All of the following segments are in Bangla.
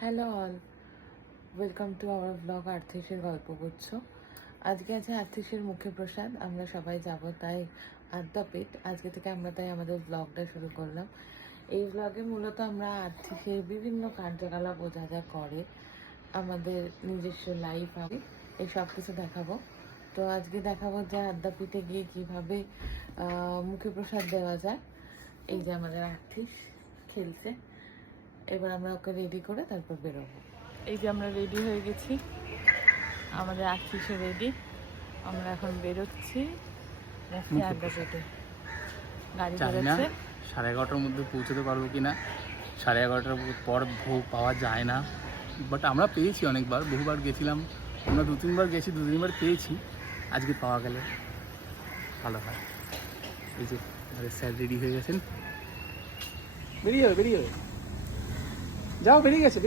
Hello all, welcome to our blog আর্থিসের গল্পগুচ্ছ। আজকে আছে আর্থিসের মুখে প্রসাদ, আমরা সবাই যাব তাই আদ্যাপীঠ। আজকে থেকে আমরা তাই আমাদের ব্লগটা শুরু করলাম। এই ব্লগে মূলত আমরা আর্থিসের বিভিন্ন কার্যকলাপ ও যা যা করে, আমাদের নিজস্ব লাইফ হবে, এই সব কিছু দেখাবো। তো আজকে দেখাবো যে আদ্যাপীঠে গিয়ে কীভাবে মুখে প্রসাদ দেওয়া যায়। এই যে আমাদের আর্থিস খেলছে, এবার আমরা ওকে রেডি করে তারপর বেরোবো। এই যে আমরা রেডি হয়ে গেছি, আমাদের আর্থিসে রেডি। আমরা এখন বেরোচ্ছি আদ্যাপীঠে। গাড়ি বেরোচ্ছে। 11:30টার মধ্যে পৌঁছতে পারবো কিনা, 11:30টার পর ভোগ পাওয়া যায় না, বাট আমরা পেয়েছি অনেকবার, বহুবার গেছিলাম আমরা, 2-3বার গেছি, 2-3বার পেয়েছি। আজকে পাওয়া গেলে ভালো হয়। এই যে আমাদের স্যার রেডি হয়ে গেছেন, বেরিয়ে যাবে যাও, বেরিয়ে গেছে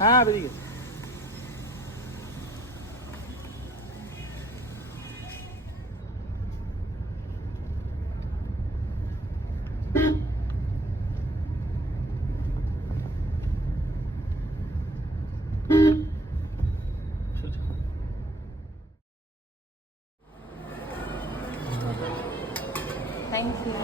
হ্যাঁ বেরিয়ে গেছে। Thank you.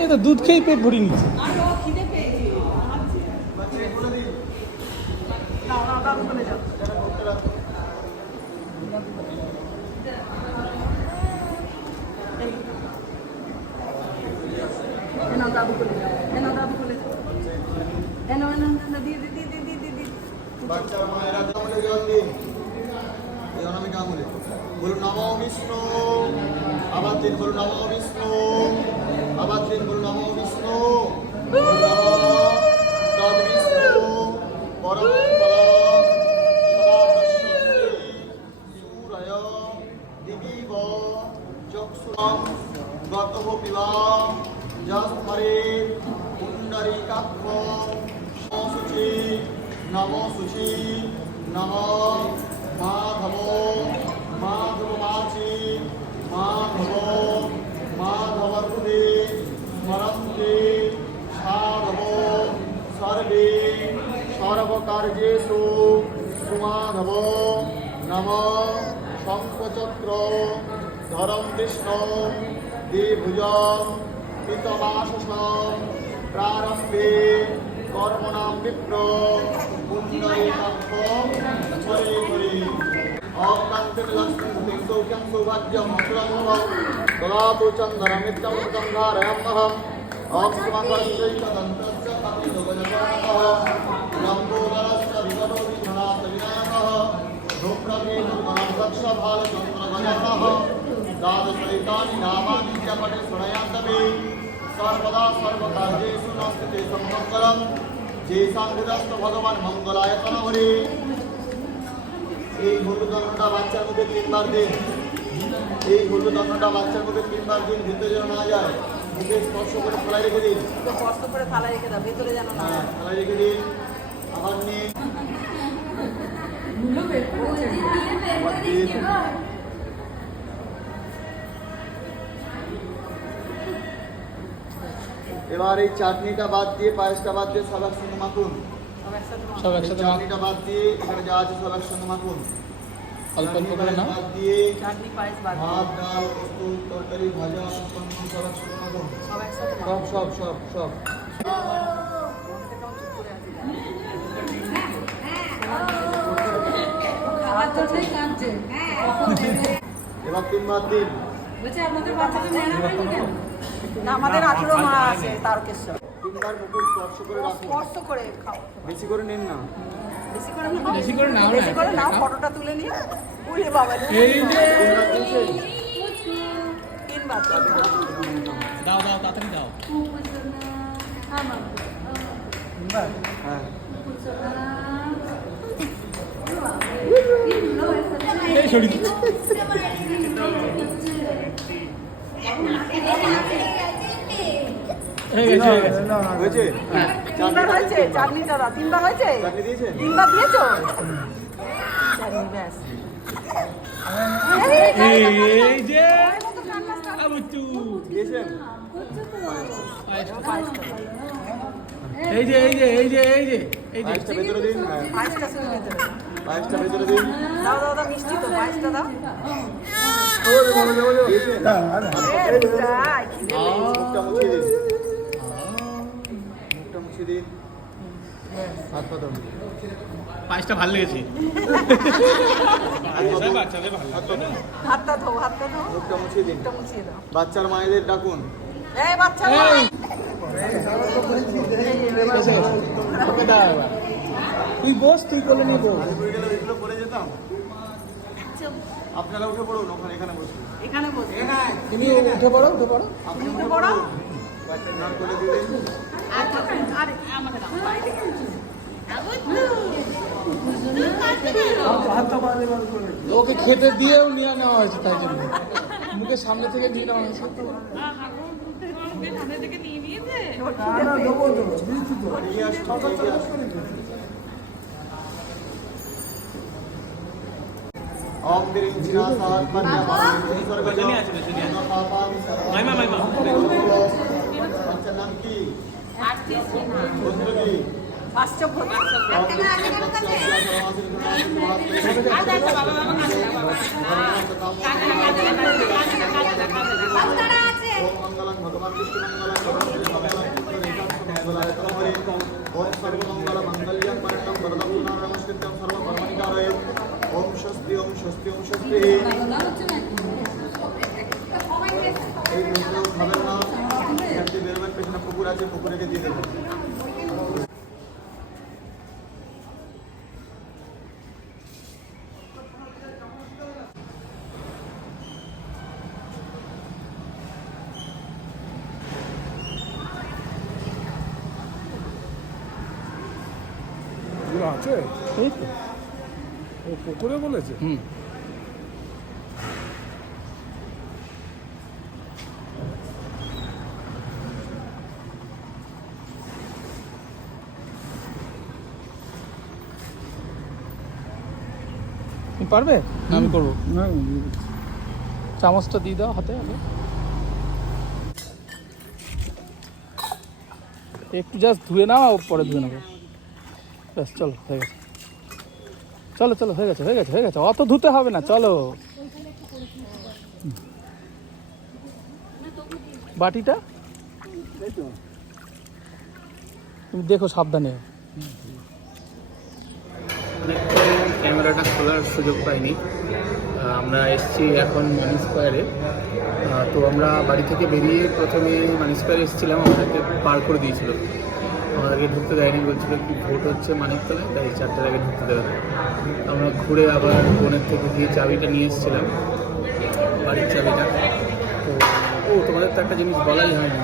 এই তো দুধ খেয়ে পেট ভরিয়ে নিচ্ছে। বাচ্চার মায়েরা কামলে জল দিন, এই অনামিকা আঙুলে বলুন নমো বিষ্ণু, আবার দিন বলুন নমো বিষ্ণু, আবার দিন বলুন নমো বিষ্ণু, তদ বিষ্ণু পরম পদম সূরয় দিবিব চক্ষুরম গতঃ পিবাম যস্মরে পুণ্ডরীকাক্ষ শুচি নমো শুচি নমো মাধব মাধবমাচি মাধব মাধবর্ধে স্মরন্তে সাধব সর্বে সর্বকার্যেষু সুমাধব নম শঙ্খচক্র ধরম কৃষ্ণ দ্বিভুজম পিতমাশসম প্রারম্ভে কর্মণাম বিপ্র পুণ্ডরীকাক্ষ হরে হরে। ওম কান্তির্লক্ষ্মীং সৌখ্যং সৌভাগ্যং মঙ্গলং দদাতু চন্দনমিত্যং ধারয়াম্যহম। ওম সুমঙ্গলশ্চৈতদন্তস্য কপিলগজকর্ণকः লম্বোদরশ্চ বিগতো বিঘ্নাत् বিনায়কः ধূম্রকেতুগণদক্ষ ভালচন্দ্রগজকः দ্বাদশৈতাनि নামাनि च पठे शृणयान्तमे सर्वदा सर्वकार्येषु नस्ते सम्मङ्गलम् যেসাং হৃদস্ত ভগবান মঙ্গলায়তন হরে। এই হলুদ অন্নটা বাচ্চার মধ্যে 3বার দিন, এই হলুদ অন্নটা বাচ্চার মধ্যে 3বার দিন, ভিতরে যেন না যায়, মুখে স্পর্শ করে ফেলাই রেখে দিন, স্পর্শ করে থালায় রেখে দাও, ভেতরে যেন না যায়। ফেলাই রেখে দিন। আবার নিয়ে এবার এই চাটনিটা বাদ দিয়ে, পায়েসটা বাদ দিয়ে সব একসঙ্গে মাখুন। সব একসাথে চাটনিটা বাদ দিয়ে এখানে যা আছে সব একসঙ্গে মাখুন। অল্প অল্প করে নাও। বাদ দিয়ে চাটনি পায়েস বাদ ভাত ডাল পোস্ত তরকারি ভাজা সব একসঙ্গে মাখুন। সব একসাথে সব সব সব সব খাওয়ার জন্যই কাঁদছে। এবার 3বার দিন। বলছে আপনাদের বাচ্চাকে নেয় না কেন? না, আমাদের 18 মা আছে তারকেশ্বর। 3বার মুখে স্পর্শ করে রাখুন। স্পর্শ করে খাও, বেশি করে নিন না। বেশি করে নাও, বেশি করে নাও না। বেশি করে নাও, ফটোটা তুলে নিয়ে। ওরে বাবা রে, এই যে 3বার দিন শেষ। 3বার দাও তাড়াতাড়ি দাও। 3বার? হ্যাঁ। এই সরি দিচ্ছি। হয়েছে? তিনবার হয়েছে চাটনিটা দাও, তিনবার হয়েছে, চাটনি দিয়েছে? তিনবার দিয়েছো চাটনি, ব্যাস। দিয়েছেন? পায়েসটা ভেতরে দিন। হ্যাঁ, পায়েসটা শুধু ভেতরে দাও। পায়েসটা ভেতরে দিন। দাও দাও দাও, মিষ্টি তো, পায়েসটা দাও। দিয়েছেন? তাই, খিদে পেয়েছে। মুখটা মুছিয়ে দিন। মুখটা মুছিয়ে দিন। হাত পা ধরুন। পায়েসটা ভালো লেগেছে। হাত পা ধরুন। হাতটা ধো, হাতটা ধো, মুখটা মুছিয়ে দিন। মুখটা মুছিয়ে দাও। বাচ্চার মায়েদের ডাকুন। এই বাচ্চা তুই বস, তুই কোলে নিয়ে বস। আলিপুর গেলে ওইগুলো পরে যেতাম। আপনারা উঠে পড়ুন, ওখানে এখানে বসুন। এখানে বসে তুমি উঠে পড়ো, উঠে পড়ো। আপনি উঠে উঠে পড়ো। পড়ুন। বাচ্চার নাম করে দিলেন। আরে আমাকে দাও, বাইরে গেছে। ওকে খেতে দিয়েও নিয়ে নেওয়া হয়েছে, তাই জন্য মুখের সামনে থেকে নিয়ে নেওয়া হয়েছে। এগিয়ে আসুন, এগিয়ে আসুন। ओम बिरिंचिना सात पन्या बेचनी আছে, बेचनी আছে। মাইমা মাইমা বাচ্চার নাম কি? গোত্র কি? বাচ্চা ভর্তি। মঙ্গলং ভগবান বিষ্ণু মঙ্গলং ओम सर्वमंगल मंगल्यं परमं वरदं नमस्कृत्यं सर्वकर्मणि कारये ओम स्वस्ति ओम स्वस्ति ओम स्वस्ति এই লোকগুলো খাবেন না, এখানটি বেরোবেন, পেছনে পুকুর আছে, পুকুরে দিয়ে দেবেন। আছে এই তো। ও পুকুরে বলেছে হুম। তুমি পারবে না? আমি করবো। চামচটা দিয়ে দাও হাতে আগে। একটু জাস্ট ধুয়ে নাও, পরে ধুয়ে নেবো। ব্যাস, চলো, হয়ে গেছে। চলো চলো, হয়ে গেছে, হয়ে গেছে, হয়ে গেছে। অত ধুতে হবে না, চলো। বাটিটা তুমি দেখো, সাবধানে। ক্যামেরাটা খোলার সুযোগ পাইনি। আমরা এসেছি এখন মানি স্কোয়ারে। তো আমরা বাড়ি থেকে বেরিয়ে প্রথমে মানি স্কোয়ারে এসেছিলাম, আমাদেরকে পার করে দিয়েছিল, আমাদেরকে ঢুকতে দেয়নি, বলছিল কি ভোট হচ্ছে মানিকতলায়, তাই 4টার আগে ঢুকতে দেবে না। আমরা ঘুরে আবার বোনের থেকে গিয়ে চাবিটা নিয়ে এসেছিলাম, বাড়ির চাবিটা। তো তোমাদের তো একটা জিনিস বলাই হয়নি।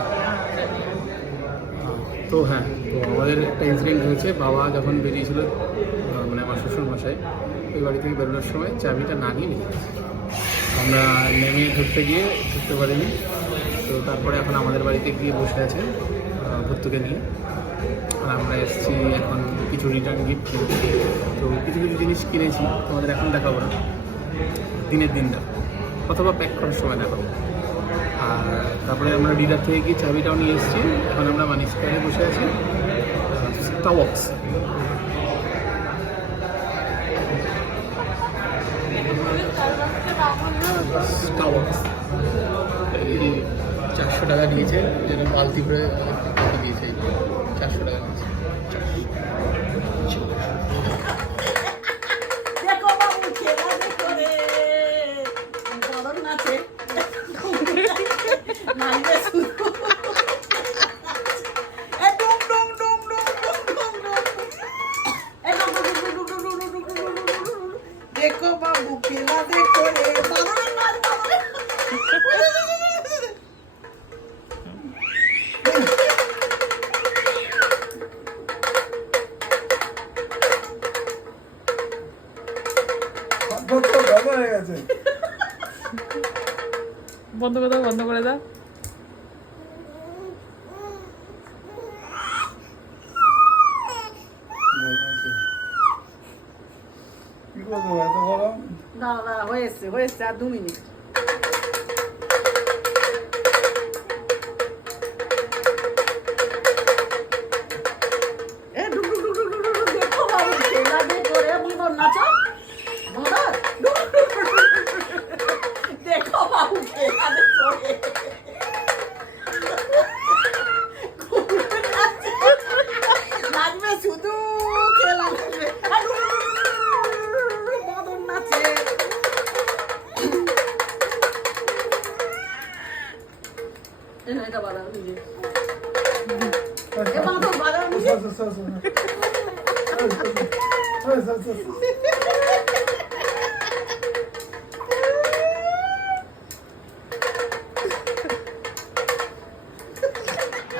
তো হ্যাঁ, তো আমাদের একটা ইনসিডেন্ট হয়েছে। বাবা যখন বেরিয়েছিল, মানে আমার শ্বশুর মশাই ওই বাড়ি থেকে বেরোনোর সময় চাবিটা না নিয়ে নিয়ে গেছে। আমরা নেমে ঢুকতে গিয়ে ঢুকতে পারিনি। তো তারপরে এখন আমাদের বাড়িতে গিয়ে বসে আছে ভর্তুকে নিয়ে। আর আমরা এসেছি এখন কিছু রিটার্ন গিফট কিনতে। তো কিছু কিছু জিনিস কিনেছি, তোমাদের এখন দেখাবো না, দিনের দিন দেখো, অথবা প্যাক করার সময় দেখাবো। আর তারপরে আমরা ডিলার থেকে গিয়ে চাবিটাও নিয়ে এসেছি। এখন আমরা মানি স্কোয়ারে বসে আছি, স্টারবক্স। স্টারবক্স এই 400 টাকা নিয়েছে, যেন বালতি করে দিয়েছে। 400 টাকা নিয়েছে। দেখো বাবু, খেলা দেখো রে, বড় নাচে নাচবে শুধু। এ ডুম ডুম ডুম ডুম ডুম ডুম ডুম। এ ডুম ডুম ডুম ডুম ডুম ডুম ডুম ডুম ডুম ডুম ডুম। দেখো বাবু, খেলা দেখো রে, বাবা নাচ বাবা। হয়ে গেছে। বন্ধ করে দাও, বন্ধ করে দাও। করে দেবো এত গরম। না না হয়েছে হয়েছে আর 2 মিনিট। এ ডুক ডুক ডুক ডুক ডুক ডুক, দেখো বাবু খেলা দেখো রে মদন নাচো মদন ডুক ডুক ডুক ডুক ডুক। দেখো বাবু খেলা দেখো রে। লাগবে শুধু খেলা লাগবে আর ডুক ডুক ডুক ডুক ডুক ডুক, মদন নাচে। এই না এটা বাড়াও নিজে এ মদন বাড়াও নিজে।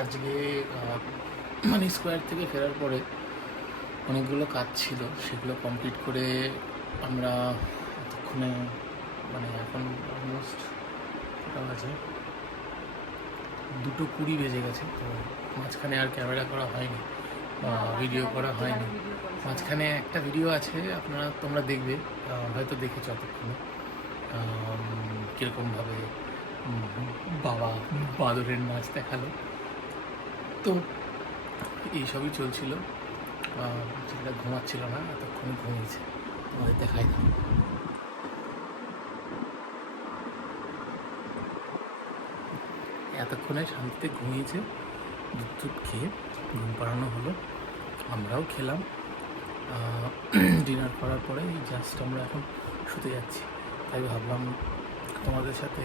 আজকে মানি স্কোয়ার থেকে ফেরার পরে অনেকগুলো কাজ ছিল, সেগুলো কমপ্লিট করে আমরা এতক্ষণে মানে এখন অলমোস্ট কটা বাজে 2:20 বেজে গেছে। তো মাঝখানে আর ক্যামেরা করা হয়নি বা ভিডিও করা হয়নি। মাঝখানে একটা ভিডিও আছে তোমরা দেখবে, হয়তো দেখেছো এতক্ষণে, কীরকমভাবে বাবা বাদরের নাচ দেখালো। তো এইসবই চলছিল, যেটা ঘুমাচ্ছিল না এতক্ষণে ঘুমিয়েছে, তোমাদের দেখাই দাও। এতক্ষণে শান্তিতে ঘুমিয়েছে, দুধ খেয়ে ঘুম পাড়ানো হলো, আমরাও খেলাম। ডিনার করার পরে এই জাস্ট আমরা এখন শুতে যাচ্ছি, তাই ভাবলাম তোমাদের সাথে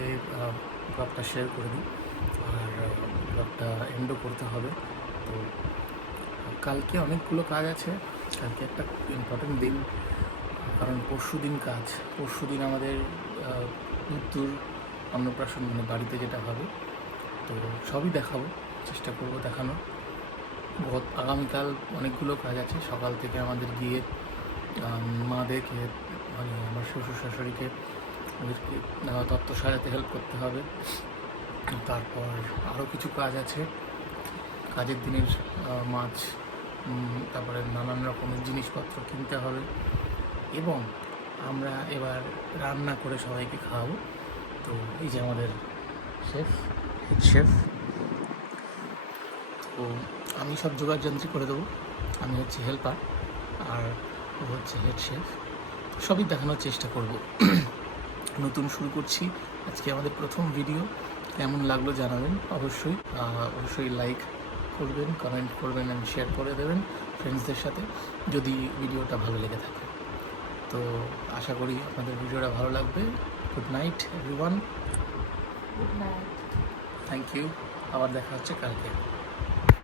ব্লগটা শেয়ার করে দিই, আর ব্লগটা এন্ডও করতে হবে। তো কালকে অনেকগুলো কাজ আছে, কালকে একটা ইম্পর্টেন্ট দিন, কারণ পরশুদিন কাজ। পরশুদিন আমাদের মৃত্যুর অন্নপ্রাশন, মানে বাড়িতে যেটা হবে, তো সবই দেখাবো, চেষ্টা করবো দেখানো। আগামীকাল অনেকগুলো কাজ আছে, সকাল থেকে আমাদের গিয়ে মাদেরকে, মানে আমার শ্বশুর শাশুড়িকে, ওদেরকে তত্ত্ব সাজাতে হেল্প করতে হবে। তারপর আরও কিছু কাজ আছে, কাজের দিনের মাছ, তারপরে নানান রকমের জিনিসপত্র কিনতে হবে, এবং আমরা এবার রান্না করে সবাইকে খাওয়াবো। তো এই যে আমাদের শেফ, হেড শেফ, তো আমি সব জোগাড়যন্ত্রী করে দেবো, আমি হচ্ছে হেল্পার আর ও হচ্ছে হেড শেফ। সবই দেখানোর চেষ্টা করব। নতুন শুরু করছি আজকে আমাদের প্রথম ভিডিও, কেমন লাগলো জানাবেন অবশ্যই। অবশ্যই লাইক করবেন, কমেন্ট করবেন, এবং শেয়ার করে দেবেন ফ্রেন্ডসদের সাথে যদি ভিডিওটা ভালো লেগে থাকে। তো আশা করি আপনাদের ভিডিওটা ভালো লাগবে। Good night everyone, good night. Thank you, আবার দেখা হচ্ছে কালকে।